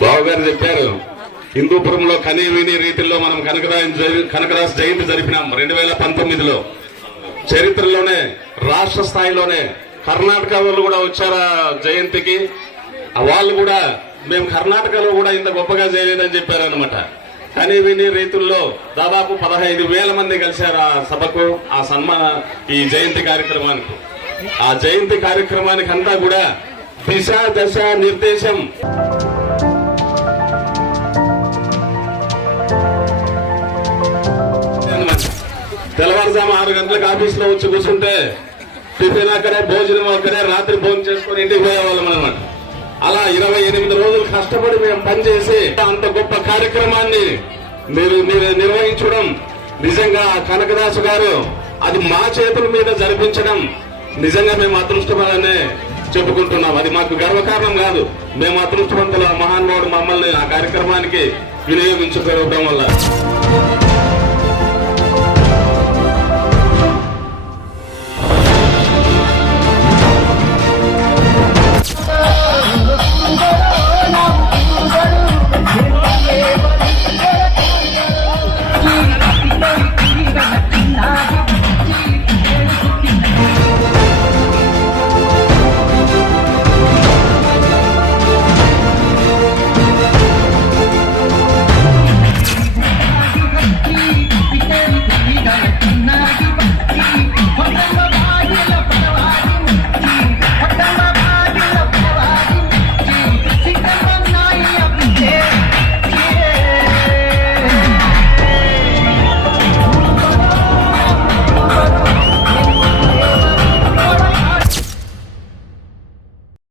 బావగారు చెప్పారు, హిందూపురంలో కనీవిని రీతిలో మనం కనకదాస్ జయంతి జరిపినాం 2019లో. చరిత్రలోనే రాష్ట్ర స్థాయిలోనే కర్ణాటక వాళ్ళు కూడా వచ్చారు జయంతికి. వాళ్ళు కూడా మేము కర్ణాటకలో కూడా ఇంత గొప్పగా చేయలేదని చెప్పారనమాట. కనీవిని రీతుల్లో దాదాపు 15,000 మంది కలిశారు ఆ సభకు, ఆ ఈ జయంతి కార్యక్రమానికి. ఆ జయంతి కార్యక్రమానికి అంతా కూడా దిశ దశ నిర్దేశం తెల్లవారుజాము 6 గంటలకు ఆఫీస్ లో వచ్చి కూర్చుంటే టిఫిన్ అక్కడే, భోజనం అక్కడే, రాత్రి భోజనం చేసుకుని ఇంటికి పోయేవాళ్ళం అనమాట. అలా 28 రోజులు కష్టపడి మేము పనిచేసి అంత గొప్ప కార్యక్రమాన్ని మీరు నిర్వహించడం నిజంగా కనకదాసు గారు అది మా చేతుల మీద జరిపించడం నిజంగా మేము అదృష్టమనే చెప్పుకుంటున్నాం. అది మాకు గర్వకారణం కాదు, మేము అదృష్టవంతుల మహానుభావుడు మమ్మల్ని ఆ కార్యక్రమానికి వినియోగించుకోవడం వల్ల.